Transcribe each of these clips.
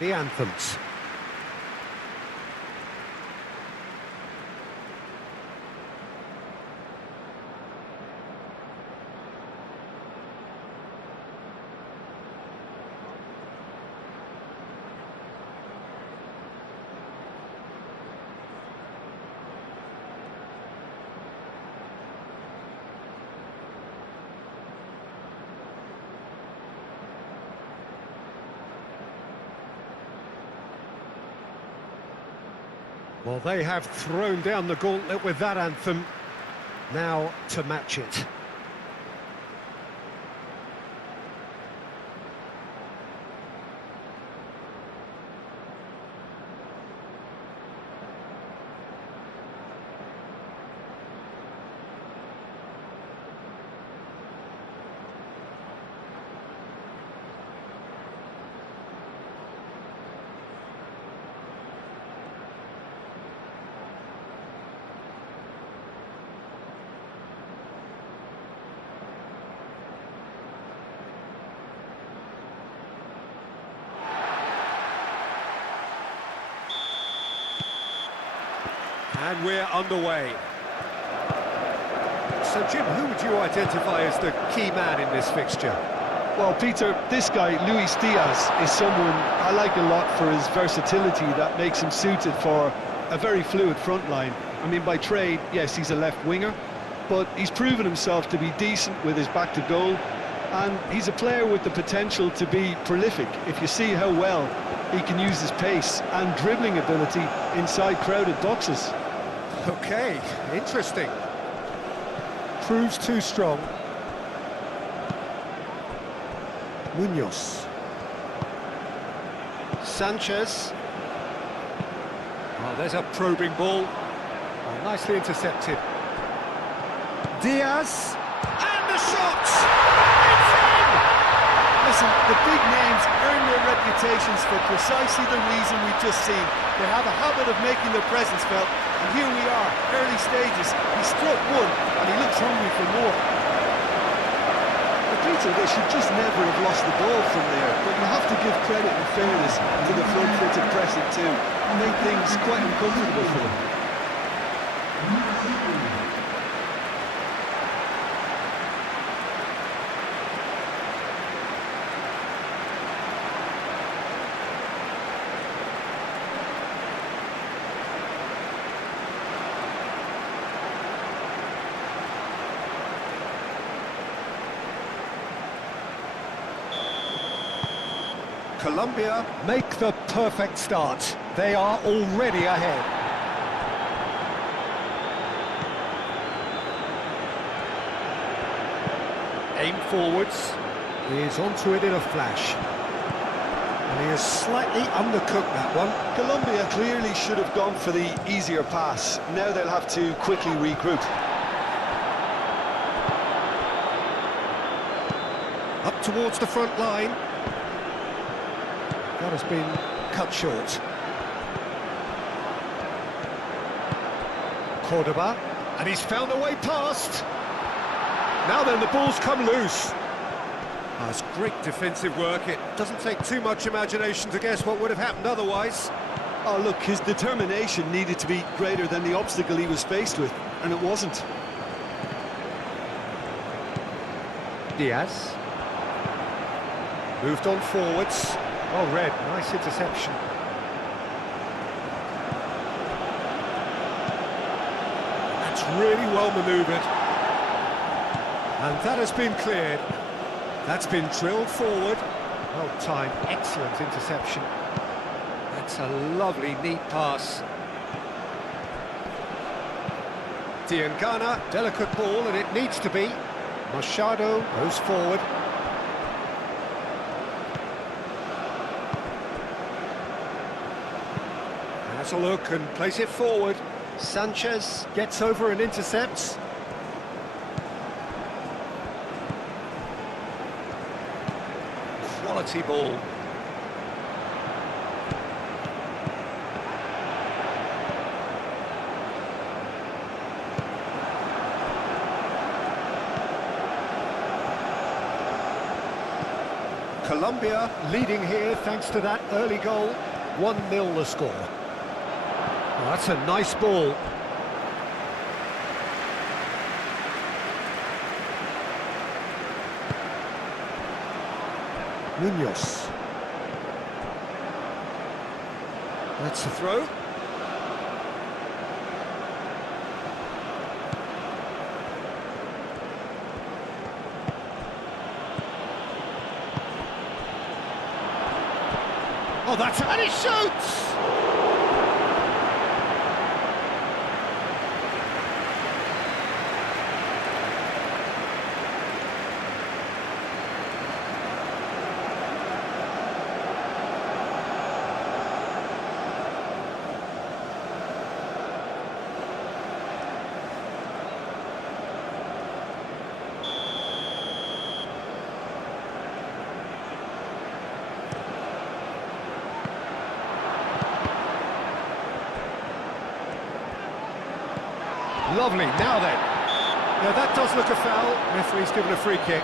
The anthems. Well, they have thrown down the gauntlet with that anthem. Now to match it. And we're underway. So, Jim, who would you identify as the key man in this fixture? Well, Peter, this guy, Luis Diaz, is someone I like a lot for his versatility that makes him suited for a very fluid front line. I mean, by trade, yes, he's a left winger, but he's proven himself to be decent with his back to goal, and he's a player with the potential to be prolific if you see how well he can use his pace and dribbling ability inside crowded boxes. Okay, interesting. Proves too strong. Munoz. Sanchez. Oh, there's a probing ball. Oh, nicely intercepted. Diaz. And the shot! It's in! Listen, the big names earn their reputations for precisely the reason we've just seen. They have a habit of making their presence felt, and here we are, early stages. He struck one, and he looks hungry for more. But Peter, they should just never have lost the ball from there, but you have to give credit and fairness to the front-footed pressing too. Made things quite uncomfortable for them. Colombia make the perfect start. They are already ahead. Aim forwards. He is onto it in a flash. And he has slightly undercooked that one. Colombia clearly should have gone for the easier pass. Now they'll have to quickly regroup. Up towards the front line. That has been cut short. Cordoba, and he's found a way past. Now then, the ball's come loose. That's great defensive work. It doesn't take too much imagination to guess what would have happened otherwise. Oh, look, his determination needed to be greater than the obstacle he was faced with, and it wasn't. Diaz. Moved on forwards. Well read, nice interception. That's really well manoeuvred. And that has been cleared. That's been drilled forward. Well timed, excellent interception. That's a lovely, neat pass. Diangana, delicate ball, and it needs to be. Machado goes forward. Has a look and plays it forward. Sanchez gets over and intercepts. Quality ball. Colombia leading here thanks to that early goal. 1-0 the score. Well, that's a nice ball. Munoz. That's the throw. Oh, that's... and he shoots! Lovely, now then. Now that does look a foul. Referee's given a free kick.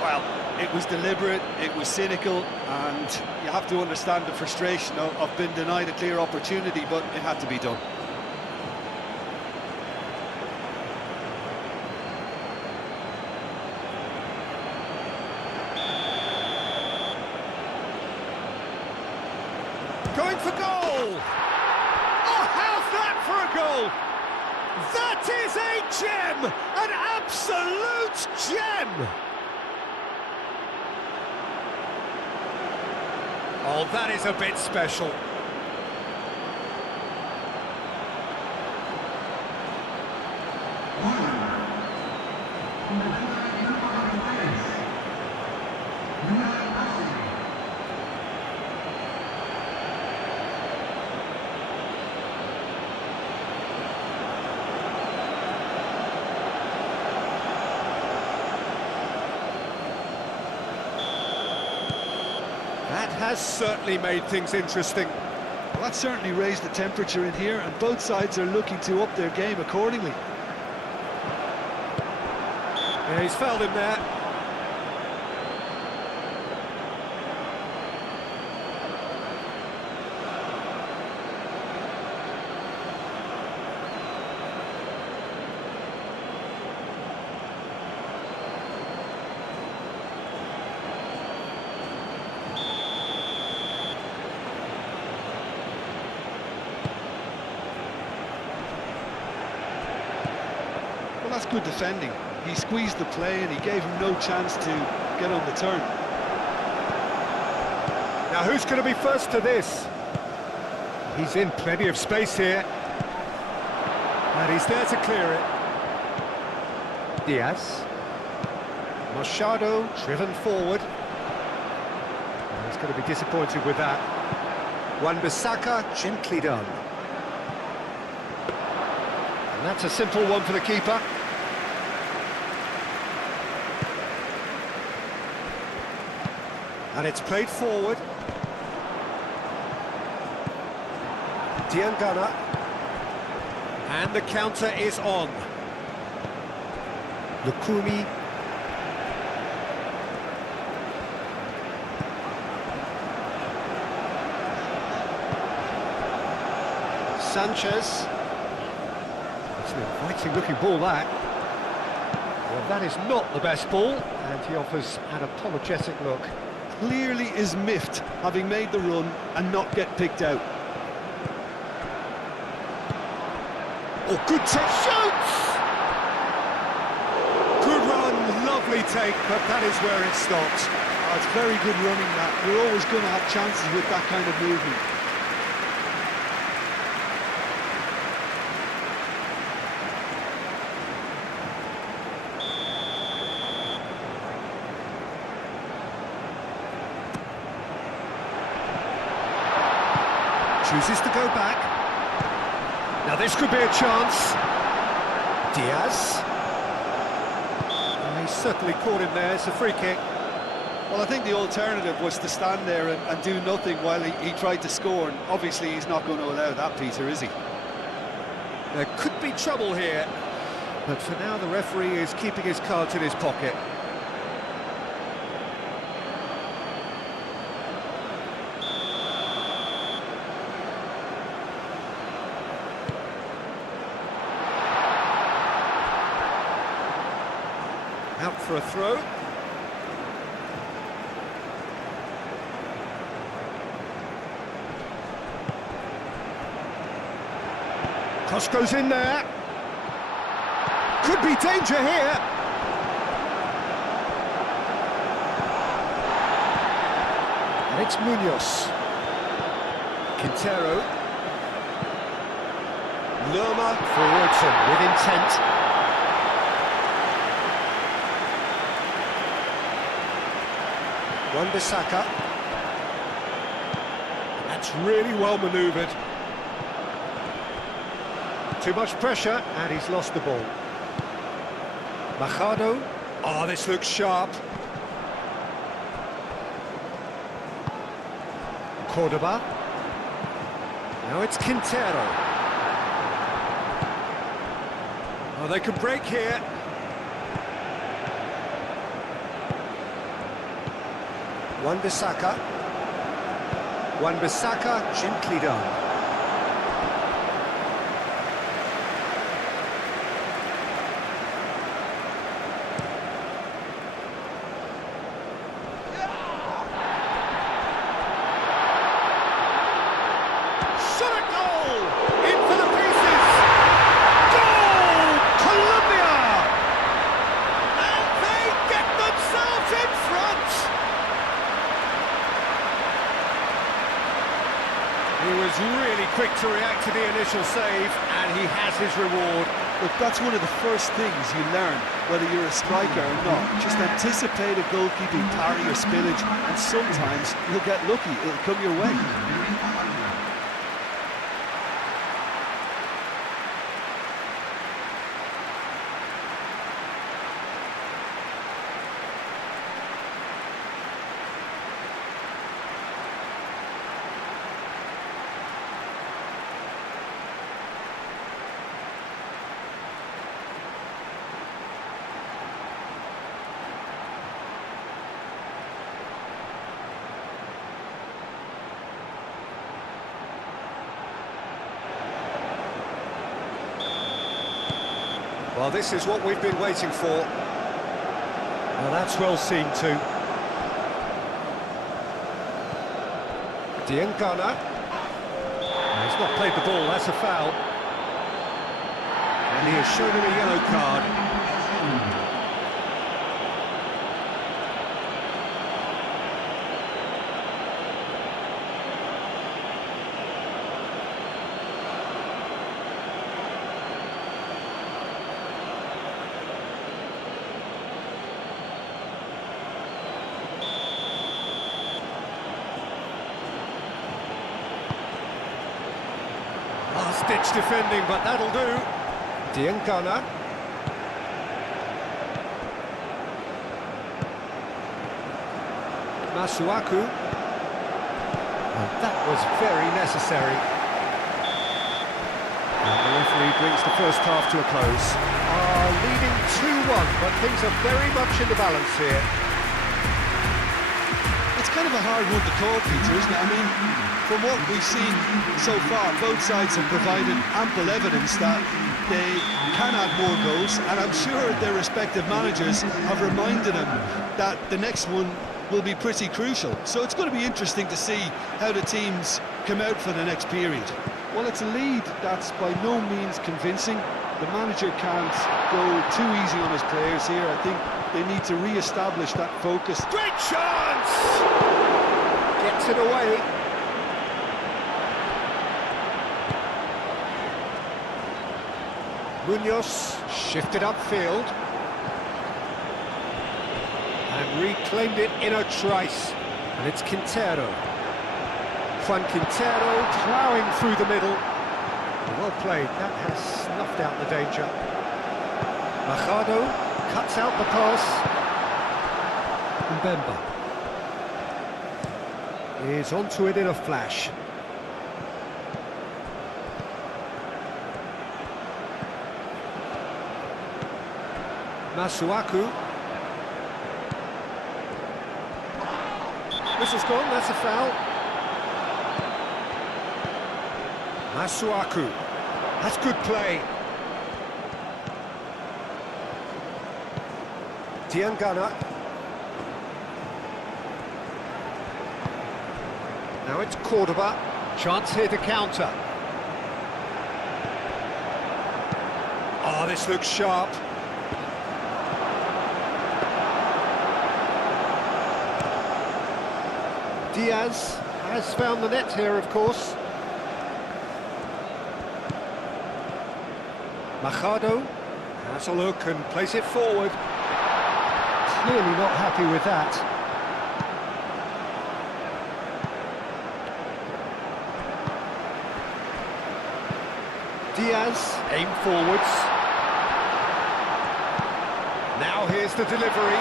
Well, it was deliberate, it was cynical, and you have to understand the frustration of being denied a clear opportunity, but it had to be done. Going for goal! Oh, how's that for a goal? That is a gem! An absolute gem! Oh, that is a bit special. That has certainly made things interesting. Well, that certainly raised the temperature in here, and both sides are looking to up their game accordingly. Yeah, he's fouled him there. Well, that's good defending. He squeezed the play and he gave him no chance to get on the turn. Now who's going to be first to this? He's in plenty of space here. And he's there to clear it. Diaz. Machado driven forward. He's going to be disappointed with that. Wan-Bissaka gently done. And that's a simple one for the keeper. And it's played forward. Diangana. And the counter is on. Lukumi. Sanchez. It's an inviting looking ball, that. Well, that is not the best ball, and he offers an apologetic look. Clearly is miffed, having made the run and not get picked out. Oh, good take, shoots! Good run, lovely take, but that is where it stops. Oh, it's very good running, that. You're always going to have chances with that kind of movement. Chooses to go back. Now this could be a chance. Diaz. He's certainly caught him there. It's a free kick. Well, I think the alternative was to stand there and do nothing while he tried to score, and obviously he's not going to allow that, Peter, is he? There could be trouble here, but for now the referee is keeping his cards in his pocket. Out for a throw. Cross goes in there. Could be danger here. And it's Munoz. Quintero. Lerma forwards and with intent. Wan-Bissaka. That's really well manoeuvred. Too much pressure, and he's lost the ball. Machado. Oh, this looks sharp. Cordoba. Now it's Quintero. Oh, they could break here. Wan-Bissaka. Wan-Bissaka, gently done. Shot at goal! In for the pieces! Goal! Colombia! And they get themselves in front! He was really quick to react to the initial save, and he has his reward. Look, that's one of the first things you learn, whether you're a striker or not. Just anticipate a goalkeeping parry or spillage, and sometimes you'll get lucky, it'll come your way. Well, this is what we've been waiting for. Well, that's well seen too. Diangana. He's not played the ball, that's a foul. And he has shown him a yellow card. Last-ditch defending, but that'll do. Diangana. Masuaku. And that was very necessary. And the referee brings the first half to a close. Leading 2-1, but things are very much in the balance here. It's kind of a hard one to call, Peter, isn't it? I mean, from what we've seen so far, both sides have provided ample evidence that they can add more goals, and I'm sure their respective managers have reminded them that the next one will be pretty crucial. So it's going to be interesting to see how the teams come out for the next period. Well, it's a lead that's by no means convincing. The manager can't go too easy on his players here. I think they need to re-establish that focus. Great chance! Gets it away. Munoz shifted upfield and reclaimed it in a trice, and it's Quintero. Juan Quintero ploughing through the middle. Well played, that has snuffed out the danger. Machado cuts out the pass. Mbemba is onto it in a flash. Masuaku. Whistle's gone, that's a foul. Masuaku. That's good play. Diangana. Now it's Cordoba. Chance here to counter. Oh, this looks sharp. Diaz has found the net here, of course. Machado has a look and plays it forward. Clearly not happy with that. Diaz, aim forwards. Now here's the delivery.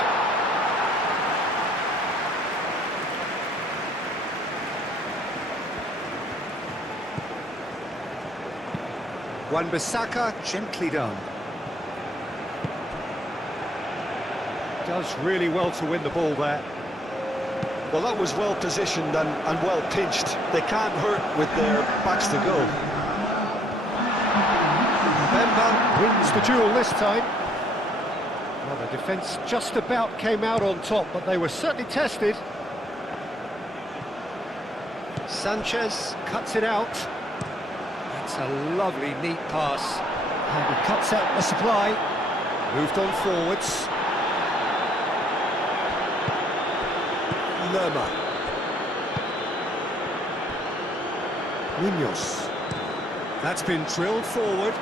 Wan-Bissaka, gently done. Does really well to win the ball there. Well, that was well positioned and well pinched. They can't hurt with their backs to go. Bemba wins the duel this time. Well, the defence just about came out on top, but they were certainly tested. Sanchez cuts it out. That's a lovely, neat pass. And he cuts out the supply. Moved on forwards. Lerma. Munoz. That's been drilled forward.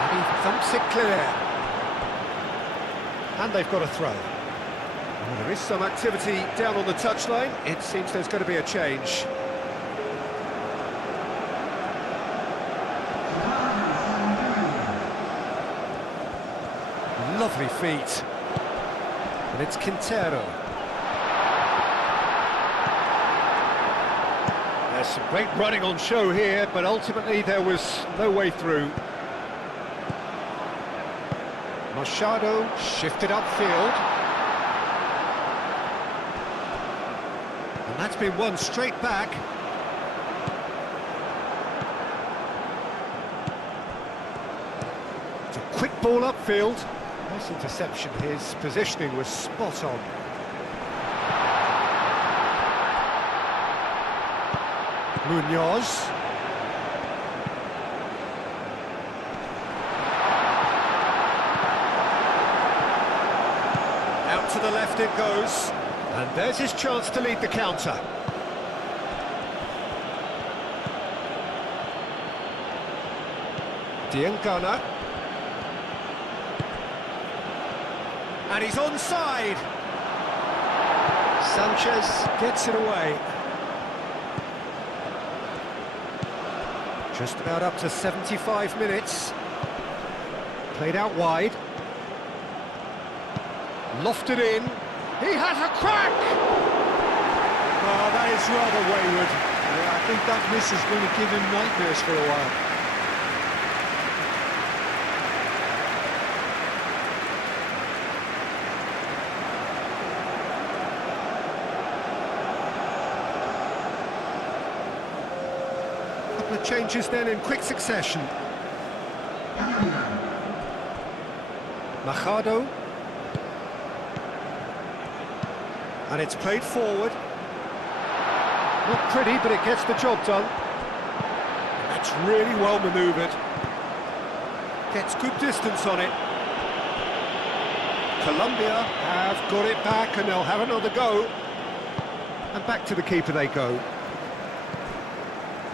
And he thumps it clear. And they've got a throw. Well, there is some activity down on the touchline. It seems there's going to be a change. Lovely feet. And it's Quintero. There's some great running on show here, but ultimately there was no way through. Machado shifted upfield. And that's been won straight back. It's a quick ball upfield. Nice interception. His positioning was spot on. Munoz. Out to the left it goes. And there's his chance to lead the counter. Diangana. And he's onside. Sanchez gets it away. Just about up to 75 minutes. Played out wide. Lofted in. He has a crack! Oh, that is rather wayward. Yeah, I think that miss is going to give him nightmares for a while. Couple of changes then in quick succession. Machado. And it's played forward. Not pretty, but it gets the job done. That's really well manoeuvred. Gets good distance on it. Colombia have got it back and they'll have another go. And back to the keeper they go.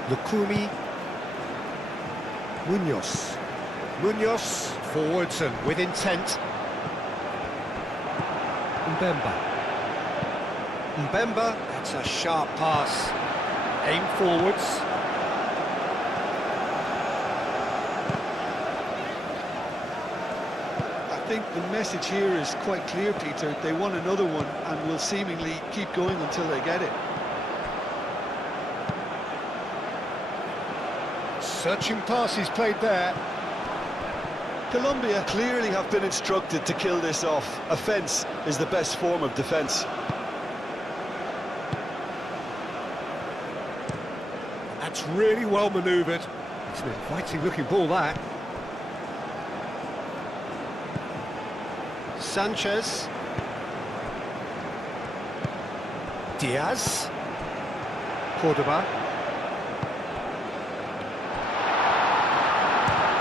Lukumi. Munoz. Munoz forwards and with intent. Mbemba. Mbemba, that's a sharp pass. Aim forwards. I think the message here is quite clear, Peter. They want another one and will seemingly keep going until they get it. Searching pass he's played there. Colombia clearly have been instructed to kill this off. Offence is the best form of defence. That's really well manoeuvred. It's an inviting looking ball, that. Sanchez. Diaz. Cordoba.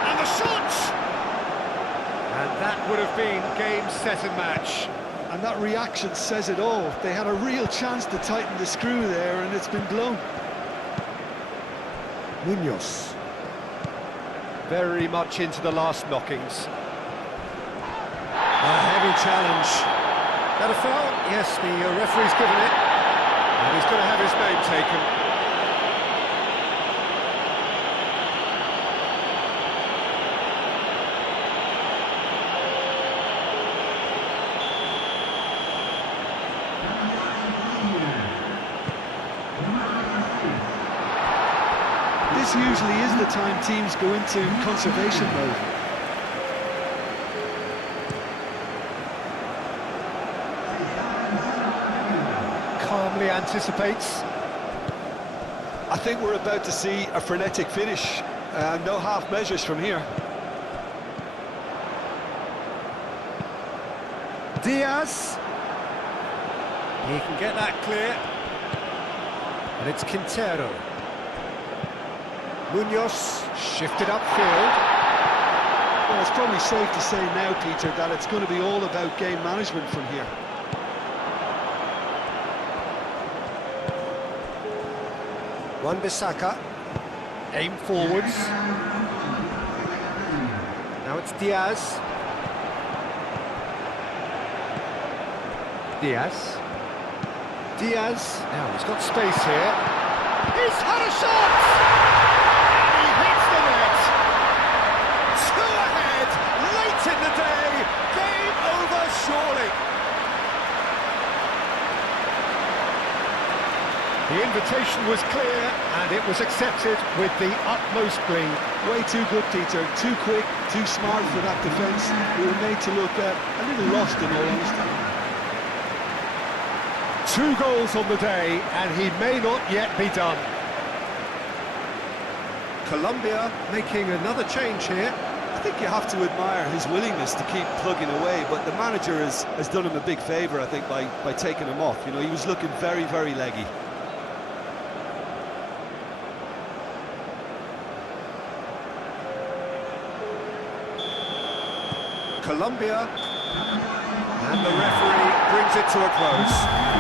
And the shot! And that would have been game, set and match. And that reaction says it all. They had a real chance to tighten the screw there, and it's been blown. Munoz. Very much into the last knockings. A heavy challenge. That a foul? Yes, the referee's given it. And he's going to have his name taken. This usually is the time teams go into conservation mode. Calmly anticipates. I think we're about to see a frenetic finish. No half measures from here. Diaz. He can get that clear. And it's Quintero. Munoz shifted upfield. Well, it's probably safe to say now, Peter, that it's going to be all about game management from here. Wan-Bissaka, aim forwards. Now it's Diaz. Diaz. Now he's got space here. He's had a shot! And he hits the net. 2 ahead, late in the day. Game over, surely. The invitation was clear, and it was accepted with the utmost glee. Way too good, Peter. Too quick, too smart for that defence. We were made to look a little lost, in all honesty. 2 goals on the day, and he may not yet be done. Colombia making another change here. I think you have to admire his willingness to keep plugging away, but the manager has done him a big favour, I think, by taking him off. You know, he was looking very, very leggy. Colombia, and the referee brings it to a close.